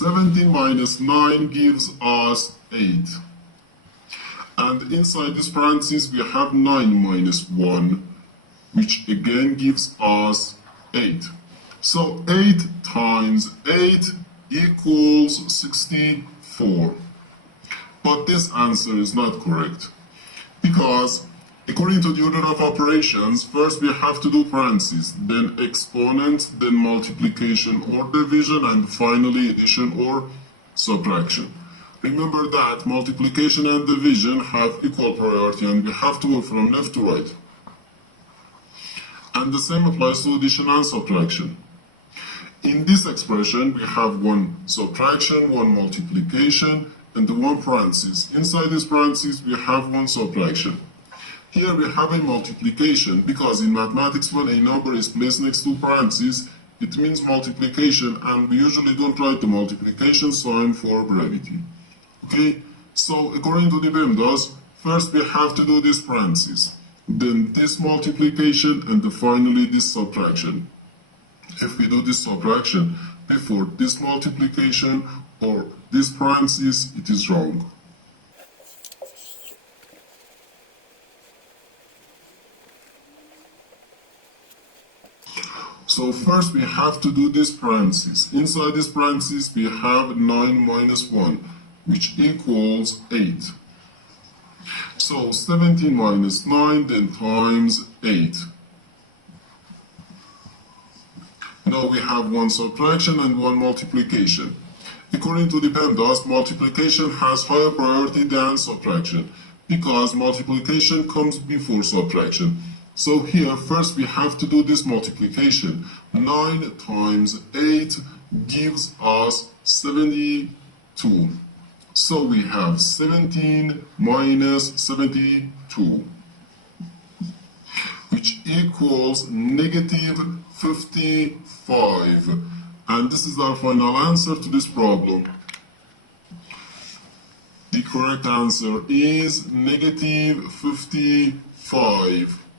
17 minus 9 gives us 8. And inside this parenthesis we have 9 minus 1, which again gives us 8. So 8 times 8 equals 64. But this answer is not correct, because according to the order of operations, first we have to do parentheses, then exponent, then multiplication or division, and finally addition or subtraction. Remember that multiplication and division have equal priority and we have to go from left to right. And the same applies to addition and subtraction. In this expression, we have one subtraction, one multiplication, and the one parenthesis. Inside this parenthesis, we have one subtraction. Here we have a multiplication, because in mathematics when a number is placed next to parentheses, it means multiplication, and we usually don't write the multiplication sign for brevity. Okay, so according to the PEMDAS, first we have to do this parenthesis, then this multiplication, and finally this subtraction. If we do this subtraction before this multiplication or this parenthesis, it is wrong. So first we have to do this parenthesis. Inside this parenthesis we have 9 minus 1, which equals 8. So 17 minus 9, then times 8. Now we have one subtraction and one multiplication. According to the PEMDAS, multiplication has higher priority than subtraction, because multiplication comes before subtraction. So here, first we have to do this multiplication. 9 times 8 gives us 72. So we have 17 minus 72, which equals negative 55. And this is our final answer to this problem. The correct answer is negative 55.